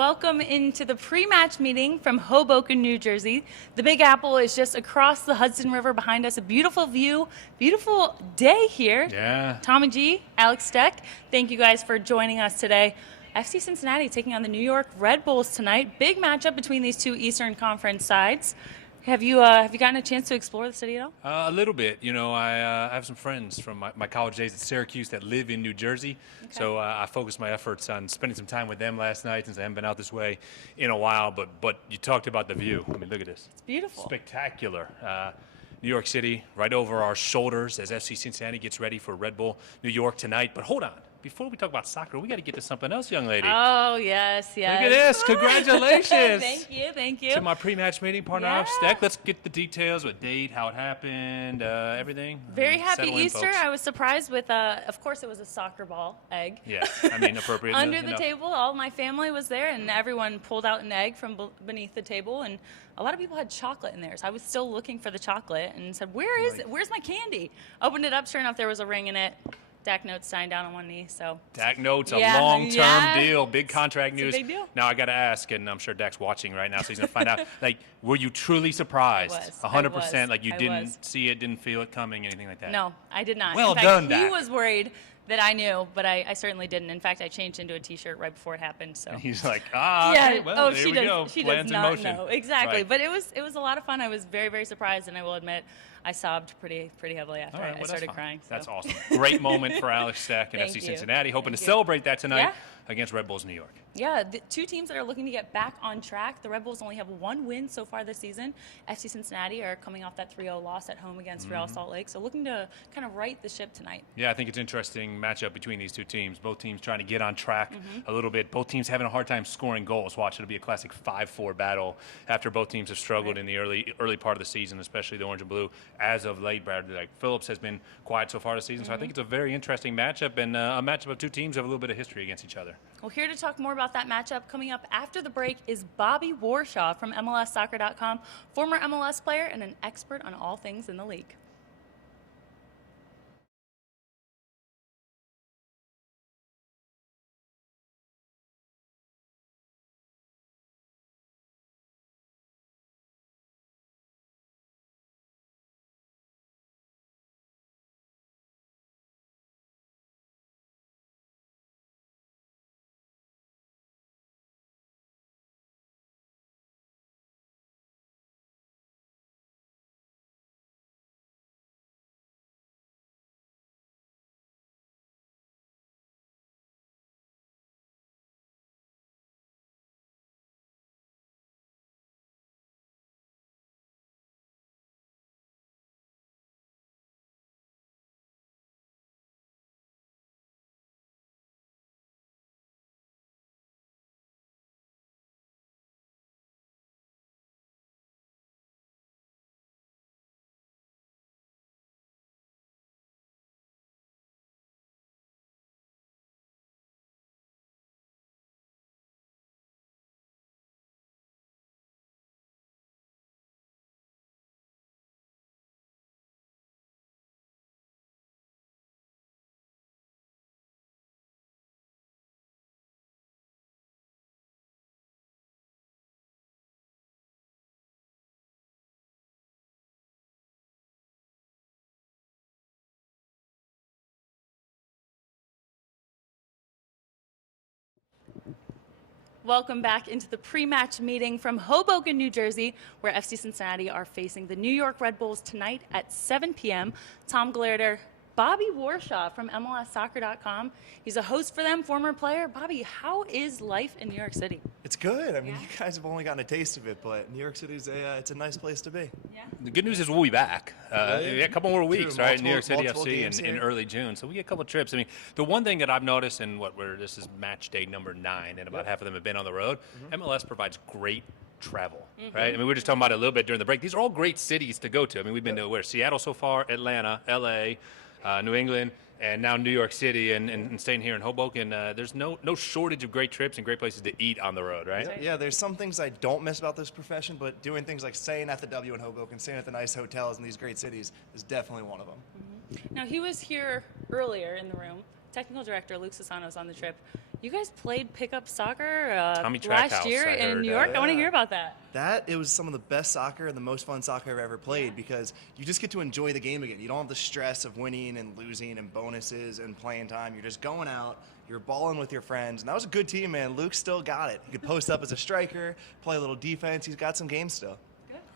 Welcome into the pre-match meeting from Hoboken, New Jersey. The Big Apple is just across the Hudson River behind us. A beautiful view, beautiful day here. Yeah. Tommy G, Alex Stec, thank you guys for joining us today. FC Cincinnati taking on the New York Red Bulls tonight. Big matchup between these two Eastern Conference sides. Have you gotten a chance to explore the city at all? A little bit. You know, I have some friends from my college days at Syracuse that live in New Jersey. Okay. So I focused my efforts on spending some time with them last night since I haven't been out this way in a while. But you talked about the view. I mean, look at this. It's beautiful. Spectacular. New York City right over our shoulders as FC Cincinnati gets ready for Red Bull New York tonight. But hold on. Before we talk about soccer, we got to get to something else, young lady. Oh, yes, yes. Look at this. Congratulations. Thank you. To my pre-match meeting partner, Alex Stec. Let's get the details, what date, how it happened, everything. Very happy Easter. Folks. I was surprised with, of course, it was a soccer ball egg. Yeah, I mean, appropriate. Under the table, all my family was there, and everyone pulled out an egg from beneath the table, and a lot of people had chocolate in there. So I was still looking for the chocolate and said, "Where is it? Where's my candy?" Opened it up. Sure enough, there was a ring in it. Dak Notes signed down on one knee, so. Dak Notes, a long-term deal, big contract news. It's a big deal. Now I got to ask, and I'm sure Dak's watching right now, so he's going to find out. Like, were you truly surprised? 100%. Like you didn't see it, didn't feel it coming, anything like that? No, I did not. Well in fact, done, Dak. He was worried that I knew, but I certainly didn't. In fact, I changed into a T-shirt right before it happened. So. And he's like, yeah. Okay, well, there we go. She Plans does in not motion. know exactly. Right. But it was a lot of fun. I was very, very surprised, and I will admit, I sobbed pretty heavily after I started crying. So. That's awesome. Great moment for Alex Stec and FC Cincinnati. Hoping to celebrate that tonight against Red Bulls New York. Yeah, the two teams that are looking to get back on track. The Red Bulls only have one win so far this season. FC Cincinnati are coming off that 3-0 loss at home against Real Salt Lake. So looking to kind of right the ship tonight. Yeah, I think it's an interesting matchup between these two teams. Both teams trying to get on track a little bit. Both teams having a hard time scoring goals. Watch, it'll be a classic 5-4 battle after both teams have struggled in the early part of the season, especially the orange and blue. As of late, Wright-Phillips has been quiet so far this season. So I think it's a very interesting matchup and a matchup of two teams who have a little bit of history against each other. Well, here to talk more about that matchup coming up after the break is Bobby Warshaw from MLSsoccer.com, former MLS player and an expert on all things in the league. Welcome back into the pre-match meeting from Hoboken, New Jersey, where FC Cincinnati are facing the New York Red Bulls tonight at 7 p.m. Tom Gelehrter, Bobby Warshaw from MLSsoccer.com. He's a host for them, former player. Bobby, how is life in New York City? It's good. I mean, you guys have only gotten a taste of it, but New York City is it's a nice place to be. Yeah. The good news is we'll be back. A couple more weeks, right? New York City FC in early June. So we get a couple of trips. I mean, the one thing that I've noticed, and this is match day number 9, and about half of them have been on the road, MLS provides great travel, right? I mean, we were just talking about it a little bit during the break. These are all great cities to go to. I mean, we've been to Seattle so far, Atlanta, LA, New England, and now New York City, and staying here in Hoboken. There's no shortage of great trips and great places to eat on the road, right? Yeah, there's some things I don't miss about this profession, but doing things like staying at the W in Hoboken, staying at the nice hotels in these great cities is definitely one of them. Now, he was here earlier in the room. Technical director Luke Sassano is on the trip. You guys played pickup soccer Tommy last Trackhouse, year I in heard, New York. I want to yeah. hear about that. It was some of the best soccer and the most fun soccer I've ever played because you just get to enjoy the game again. You don't have the stress of winning and losing and bonuses and playing time. You're just going out, you're balling with your friends. And that was a good team, man. Luke still got it. He could post up as a striker, play a little defense. He's got some games still.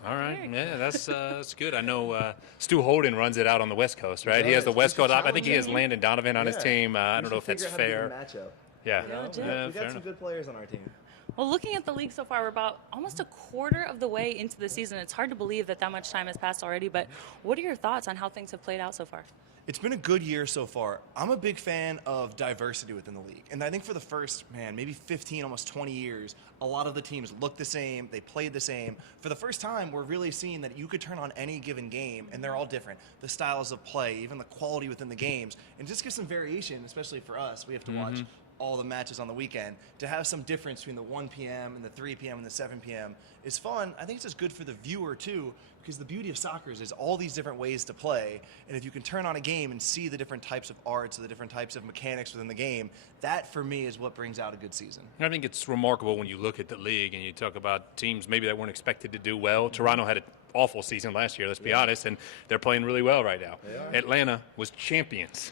All right, yeah, that's good. I know Stu Holden runs it out on the West Coast, right? He has the does. West We should Coast. I think he has challenge him. Landon Donovan on his Yeah. team. I We don't know if should that's figure out how to fair. get a matchup. Yeah, You know? legit. yeah, We fair got some enough. good players on our team. Well, looking at the league so far, we're about almost a quarter of the way into the season. It's hard to believe that much time has passed already, but what are your thoughts on how things have played out so far? It's been a good year so far. I'm a big fan of diversity within the league. And I think for the first, maybe 15, almost 20 years, a lot of the teams look the same, they played the same. For the first time, we're really seeing that you could turn on any given game, and they're all different. The styles of play, even the quality within the games, and just give some variation, especially for us. We have to watch all the matches on the weekend. To have some difference between the 1 p.m. and the 3 p.m. and the 7 p.m. is fun. I think it's just good for the viewer, too, because the beauty of soccer is all these different ways to play. And if you can turn on a game and see the different types of arts, the different types of mechanics within the game, that, for me, is what brings out a good season. I think it's remarkable when you look at the league and you talk about teams maybe that weren't expected to do well. Toronto had an awful season last year, let's be honest, and they're playing really well right now. Atlanta was champions.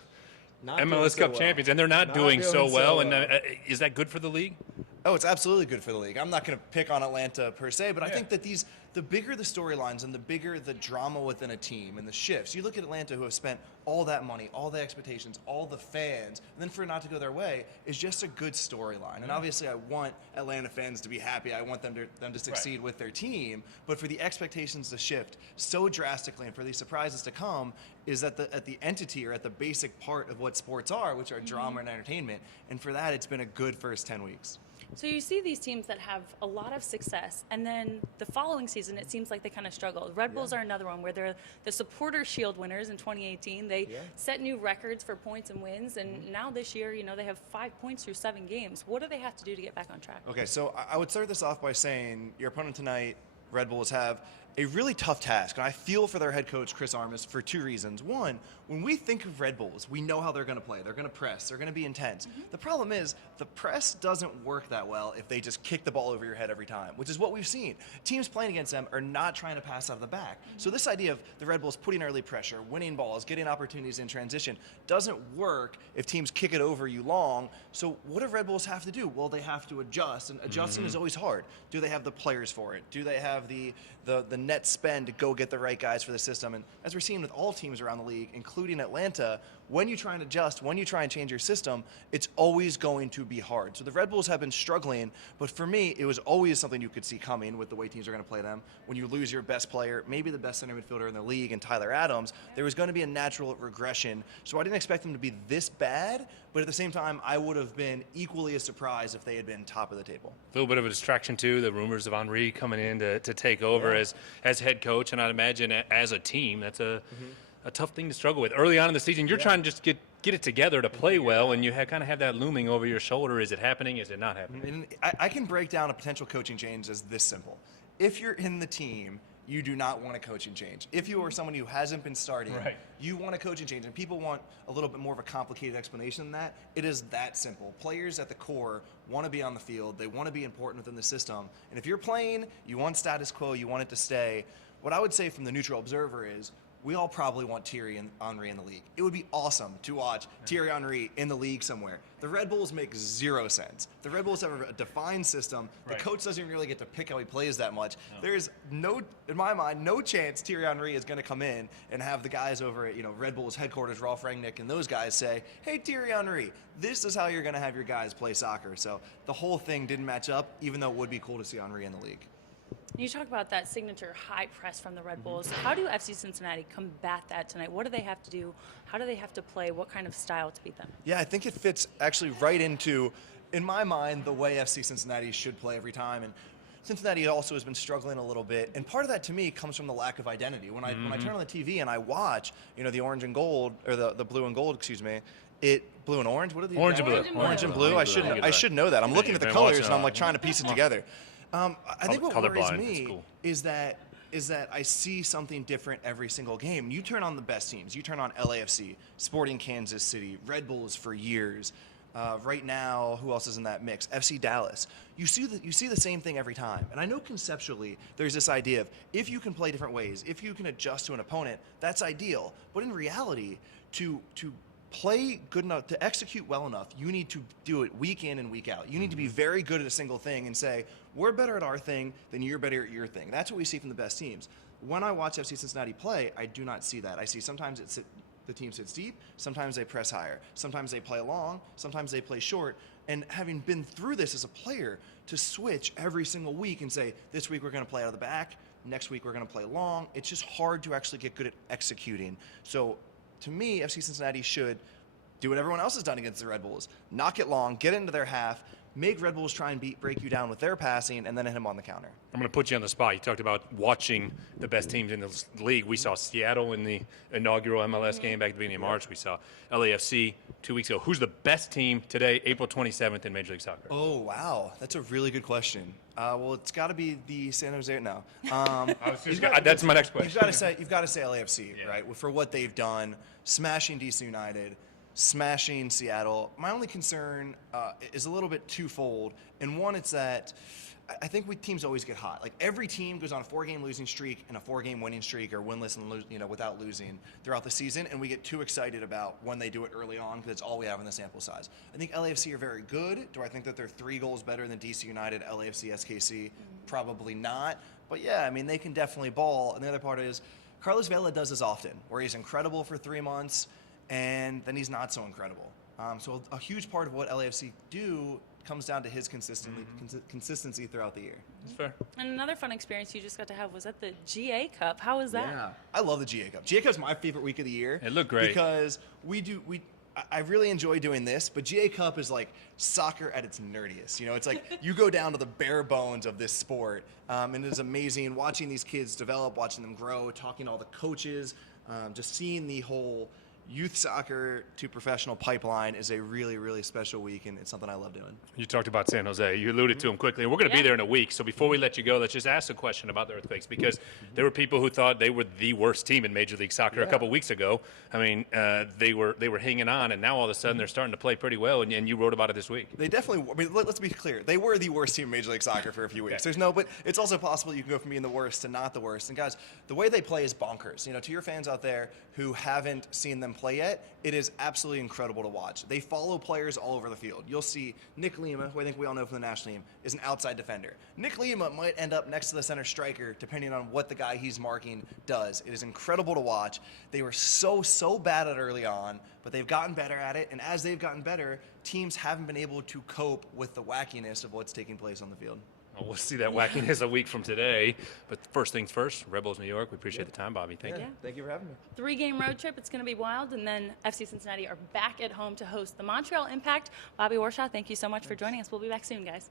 MLS Cup champions, and they're not doing so well. And is that good for the league? Oh, it's absolutely good for the league. I'm not going to pick on Atlanta per se, but I think that the bigger the storylines and the bigger the drama within a team and the shifts. You look at Atlanta, who have spent all that money, all the expectations, all the fans, and then for it not to go their way is just a good storyline. And obviously, I want Atlanta fans to be happy. I want them to succeed with their team. But for the expectations to shift so drastically and for these surprises to come, is at the entity or at the basic part of what sports are, which are drama and entertainment. And for that, it's been a good first 10 weeks. So you see these teams that have a lot of success, and then the following season, it seems like they kind of struggle. Red Bulls are another one where they're the Supporter Shield winners in 2018. They set new records for points and wins, and now this year, they have 5 points through 7 games. What do they have to do to get back on track? Okay, so I would start this off by saying your opponent tonight, Red Bulls, have a really tough task, and I feel for their head coach, Chris Armas, for 2 reasons. One, when we think of Red Bulls, we know how they're going to play. They're going to press. They're going to be intense. The problem is the press doesn't work that well if they just kick the ball over your head every time, which is what we've seen. Teams playing against them are not trying to pass out of the back. So this idea of the Red Bulls putting early pressure, winning balls, getting opportunities in transition doesn't work if teams kick it over you long. So what do Red Bulls have to do? Well, they have to adjust, and adjusting is always hard. Do they have the players for it? Do they have the net spend to go get the right guys for the system? And as we're seeing with all teams around the league, including Atlanta, when you try and adjust, when you try and change your system, it's always going to be hard. So the Red Bulls have been struggling, but for me, it was always something you could see coming with the way teams are going to play them. When you lose your best player, maybe the best center midfielder in the league, and Tyler Adams, there was going to be a natural regression. So I didn't expect them to be this bad, but at the same time, I would have been equally as surprised if they had been top of the table. A little bit of a distraction, too, the rumors of Henry coming in to take over as head coach, and I'd imagine as a team, that's a tough thing to struggle with. Early on in the season, you're trying to just get it together to play well, and you kind of have that looming over your shoulder. Is it happening? Is it not happening? And I can break down a potential coaching change as this simple. If you're in the team, you do not want a coaching change. If you are someone who hasn't been starting, you want a coaching change, and people want a little bit more of a complicated explanation than that. It is that simple. Players at the core want to be on the field. They want to be important within the system. And if you're playing, you want status quo, you want it to stay. What I would say from the neutral observer is we all probably want Thierry Henry in the league. It would be awesome to watch Thierry Henry in the league somewhere. The Red Bulls make 0 sense. The Red Bulls have a defined system. The coach doesn't really get to pick how he plays that much. There's in my mind, no chance Thierry Henry is going to come in and have the guys over at Red Bulls headquarters, Rolf Rangnick, and those guys say, "Hey, Thierry Henry, this is how you're going to have your guys play soccer." So the whole thing didn't match up, even though it would be cool to see Henry in the league. You talk about that signature high press from the Red Bulls. How do FC Cincinnati combat that tonight? What do they have to do? How do they have to play? What kind of style to beat them? Yeah, I think it fits actually right into, in my mind, the way FC Cincinnati should play every time. And Cincinnati also has been struggling a little bit, and part of that to me comes from the lack of identity. When I turn on the TV and I watch, the orange and gold, or the blue and gold, excuse me, blue and orange. What are these? Orange and blue. Orange and blue. I should know that. I'm looking at the colors and I'm like trying to piece it together. I think what worries me is that I see something different every single game. You turn on the best teams. You turn on LAFC, Sporting Kansas City, Red Bulls for years. Right now, who else is in that mix? FC Dallas. You see the same thing every time. And I know conceptually there's this idea of if you can play different ways, if you can adjust to an opponent, that's ideal. But in reality, to play good enough, to execute well enough, you need to do it week in and week out. You need to be very good at a single thing and say, we're better at our thing than you're better at your thing. That's what we see from the best teams. When I watch FC Cincinnati play, I do not see that. I see sometimes the team sits deep, sometimes they press higher, sometimes they play long, sometimes they play short. And having been through this as a player, to switch every single week and say, this week we're going to play out of the back, next week we're going to play long, it's just hard to actually get good at executing. So to me, FC Cincinnati should do what everyone else has done against the Red Bulls. Knock it long, get into their half, make Red Bulls try and break you down with their passing, and then hit them on the counter. I'm going to put you on the spot. You talked about watching the best teams in the league. We saw Seattle in the inaugural MLS game back at the beginning of March. We saw LAFC 2 weeks ago. Who's the best team today, April 27th, in Major League Soccer? Oh, wow. That's a really good question. Well, it's got to be the San Jose. No. That's my next question. You've got to say LAFC, right? For what they've done, smashing DC United, smashing Seattle. My only concern is a little bit twofold. And one, it's that I think teams always get hot. Like every team goes on a 4-game losing streak and a 4-game winning streak, or winless and without losing throughout the season, and we get too excited about when they do it early on because it's all we have in the sample size. I think LAFC are very good. Do I think that they're 3 goals better than DC United, LAFC, SKC? Probably not. But yeah, I mean, they can definitely ball. And the other part is Carlos Vela does this often, where he's incredible for 3 months, and then he's not so incredible. So a huge part of what LAFC do comes down to his consistency throughout the year. That's fair. And another fun experience you just got to have was at the GA Cup. How was that? Yeah, I love the GA Cup. GA Cup's my favorite week of the year. It looked great. Because I really enjoy doing this, but GA Cup is like soccer at its nerdiest. It's like you go down to the bare bones of this sport, and it's amazing watching these kids develop, watching them grow, talking to all the coaches, just seeing the whole youth soccer to professional pipeline is a really, really special week, and it's something I love doing. You talked about San Jose. You alluded to them quickly, and we're going to be there in a week. So before we let you go, let's just ask a question about the Earthquakes, because there were people who thought they were the worst team in Major League Soccer a couple weeks ago. I mean, they were hanging on, and now all of a sudden they're starting to play pretty well, and you wrote about it this week. They definitely. I mean, let's be clear. They were the worst team in Major League Soccer for a few weeks. But it's also possible you can go from being the worst to not the worst. And guys, the way they play is bonkers. To your fans out there who haven't seen them play yet, it is absolutely incredible to watch. They follow players all over the field. You'll see Nick Lima, who I think we all know from the national team, is an outside defender. Nick Lima might end up next to the center striker, depending on what the guy he's marking does. It is incredible to watch. They were so bad at it early on, but they've gotten better at it, and as they've gotten better, teams haven't been able to cope with the wackiness of what's taking place on the field. Well, we'll see that wackiness a week from today. But first things first, Red Bulls New York. We appreciate the time, Bobby. Thank you. Thank you for having me. 3-game road trip. It's going to be wild. And then FC Cincinnati are back at home to host the Montreal Impact. Bobby Warshaw, thank you so much for joining us. We'll be back soon, guys.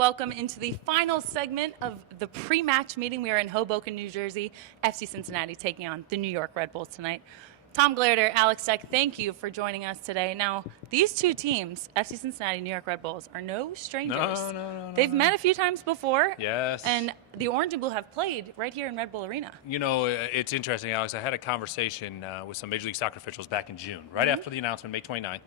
welcome into the final segment of the pre-match meeting. We are in Hoboken, New Jersey. FC Cincinnati taking on the New York Red Bulls tonight. Tom Gelehrter, Alex Stec, thank you for joining us today. Now, these two teams, FC Cincinnati, New York Red Bulls, are no strangers. No. They've met a few times before. Yes. And the Orange and Blue have played right here in Red Bull Arena. You know, it's interesting, Alex. I had a conversation with some Major League Soccer officials back in June, right after the announcement, May 29th.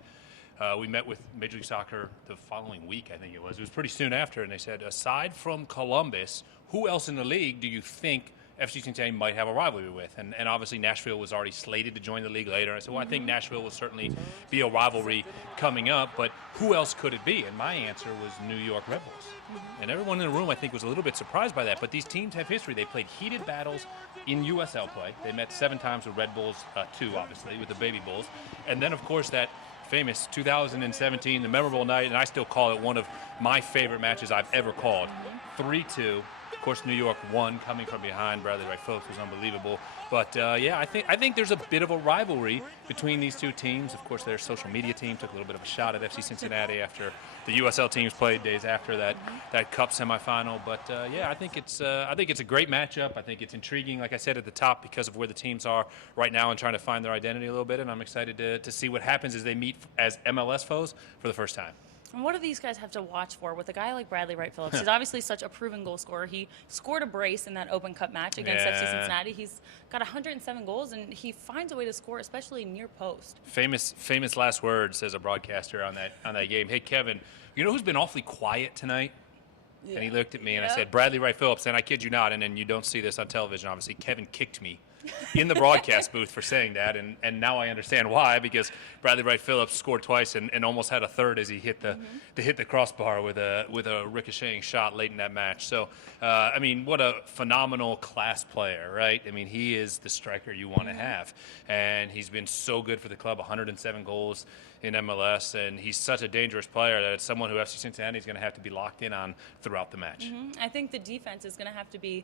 We met with Major League Soccer the following week, I think it was. It was pretty soon after, and they said, aside from Columbus, who else in the league do you think FC Cincinnati might have a rivalry with? And obviously Nashville was already slated to join the league later. I said, well, I think Nashville will certainly be a rivalry coming up, but who else could it be? And my answer was New York Red Bulls. And everyone in the room, I think, was a little bit surprised by that. But these teams have history. They played heated battles in USL play. They met 7 times with Red Bulls, 2, obviously, with the Baby Bulls. And then, of course, that famous 2017, the memorable night, and I still call it one of my favorite matches I've ever called, 3-2. Of course, New York won, coming from behind. Bradley Wright-Phillips was unbelievable. But, yeah, I think there's a bit of a rivalry between these two teams. Of course, their social media team took a little bit of a shot at FC Cincinnati after the USL teams played days after that Cup semifinal. But, yeah, I think it's a great matchup. I think it's intriguing, like I said at the top, because of where the teams are right now and trying to find their identity a little bit. And I'm excited to see what happens as they meet as MLS foes for the first time. And what do these guys have to watch for with a guy like Bradley Wright-Phillips? He's obviously such a proven goal scorer. He scored a brace in that Open Cup match against FC Cincinnati. He's got 107 goals, and he finds a way to score, especially near post. Famous last words as a broadcaster on that game. Hey, Kevin, you know who's been awfully quiet tonight? Yeah. And he looked at me and I said, Bradley Wright-Phillips, and I kid you not, and then you don't see this on television, obviously. Kevin kicked me in the broadcast booth for saying that, and now I understand why, because Bradley Wright-Phillips scored twice and almost had a third as he hit the crossbar with a ricocheting shot late in that match. So, I mean, what a phenomenal class player, right? I mean, he is the striker you want to have, and he's been so good for the club, 107 goals in MLS, and he's such a dangerous player that it's someone who FC Cincinnati is going to have to be locked in on throughout the match. I think the defense is going to have to be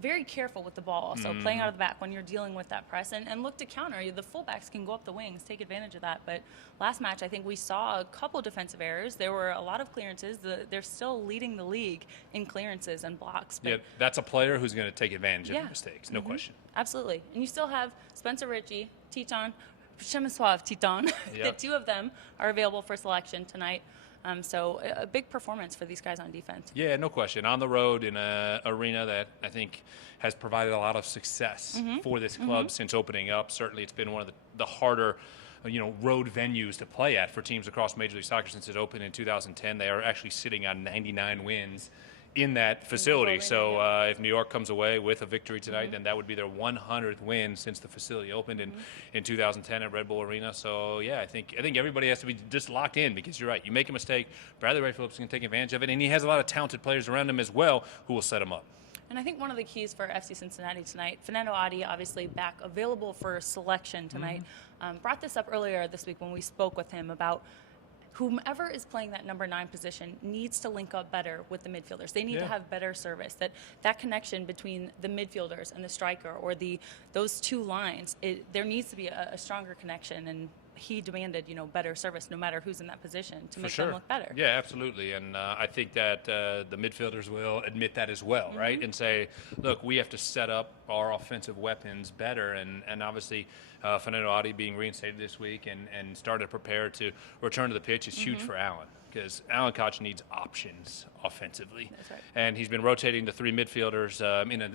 very careful with the ball, so playing out of the back when you're dealing with that press, and look to counter. The fullbacks can go up the wings, take advantage of that. But last match, I think we saw a couple defensive errors. There were a lot of clearances. They're still leading the league in clearances and blocks. But yeah, that's a player who's going to take advantage of the mistakes, no question. Absolutely. And you still have Spencer Ritchie, Titon, Przemysław Titon. The two of them are available for selection tonight. So a big performance for these guys on defense. Yeah, no question. On the road in an arena that I think has provided a lot of success for this club since opening up. Certainly it's been one of the harder road venues to play at for teams across Major League Soccer since it opened in 2010. They are actually sitting on 99 wins in that facility. So if New York comes away with a victory tonight, then that would be their 100th win since the facility opened in 2010 at Red Bull Arena. So yeah, I think everybody has to be just locked in, because you're right. You make a mistake, Bradley Wright-Phillips can take advantage of it, and he has a lot of talented players around him as well who will set him up. And I think one of the keys for FC Cincinnati tonight, Fernando Adi obviously back available for selection tonight, brought this up earlier this week when we spoke with him about whomever is playing that number 9 position needs to link up better with the midfielders. They need to have better service. That connection between the midfielders and the striker, or those two lines, there needs to be a stronger connection. And he demanded, better service no matter who's in that position to make them look better. Yeah, absolutely. And I think that the midfielders will admit that as well, right? And say, look, we have to set up our offensive weapons better. And obviously, Fernando Adi being reinstated this week and started to prepare to return to the pitch is huge for Allen, because Alan Koch needs options offensively. That's right. And he's been rotating the 3 midfielders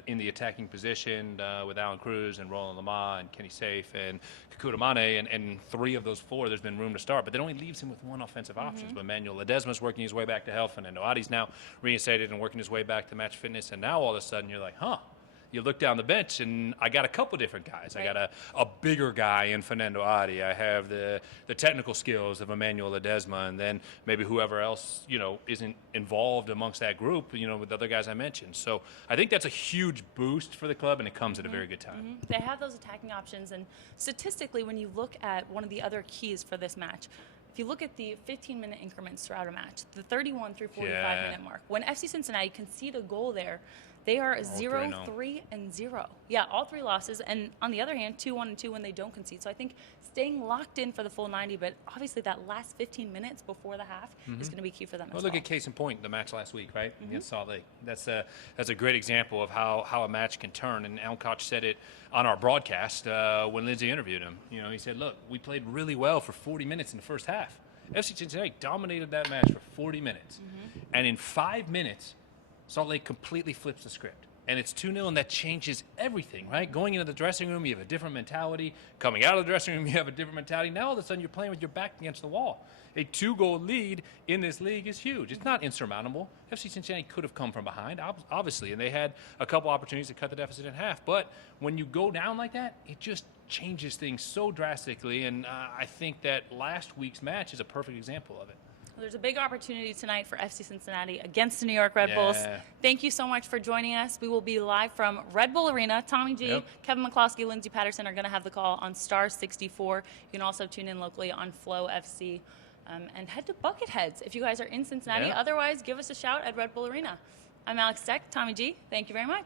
in the attacking position with Alan Cruz and Roland Lima and Kenny Safe and Kakuta Mane, and 3 of those 4 there's been room to start, but that only leaves him with 1 offensive option. But Emmanuel Ledesma is working his way back to health, and Adi's now reinstated and working his way back to match fitness, and now all of a sudden you're like, you look down the bench, and I got a couple different guys. Right. I got a bigger guy in Fernando Adi. I have the technical skills of Emmanuel Ledesma, and then maybe whoever else, isn't involved amongst that group, with the other guys I mentioned. So I think that's a huge boost for the club, and it comes at a very good time. They have those attacking options, and statistically, when you look at one of the other keys for this match, if you look at the 15-minute increments throughout a match, the 31 through 45-minute mark, when FC Cincinnati concede a goal there, They are three, 0-3-0. Yeah, all 3 losses. And on the other hand, 2-1-2 when they don't concede. So I think staying locked in for the full 90, but obviously that last 15 minutes before the half is going to be key for them as well. Look at case in point, the match last week, right? Against Salt Lake. That's a great example of how a match can turn. And Alcock said it on our broadcast when Lindsay interviewed him. He said, look, we played really well for 40 minutes in the first half. FC Cincinnati dominated that match for 40 minutes. And in 5 minutes, Salt Lake completely flips the script. And it's 2-0, and that changes everything, right? Going into the dressing room, you have a different mentality. Coming out of the dressing room, you have a different mentality. Now, all of a sudden, you're playing with your back against the wall. A 2-goal lead in this league is huge. It's not insurmountable. FC Cincinnati could have come from behind, obviously, and they had a couple opportunities to cut the deficit in half. But when you go down like that, it just changes things so drastically, and I think that last week's match is a perfect example of it. There's a big opportunity tonight for FC Cincinnati against the New York Red Bulls. Thank you so much for joining us. We will be live from Red Bull Arena. Tommy G, Kevin McCloskey, Lindsey Patterson are going to have the call on Star 64. You can also tune in locally on Flow FC and head to Bucketheads if you guys are in Cincinnati. Otherwise, give us a shout at Red Bull Arena. I'm Alex Stec, Tommy G. Thank you very much.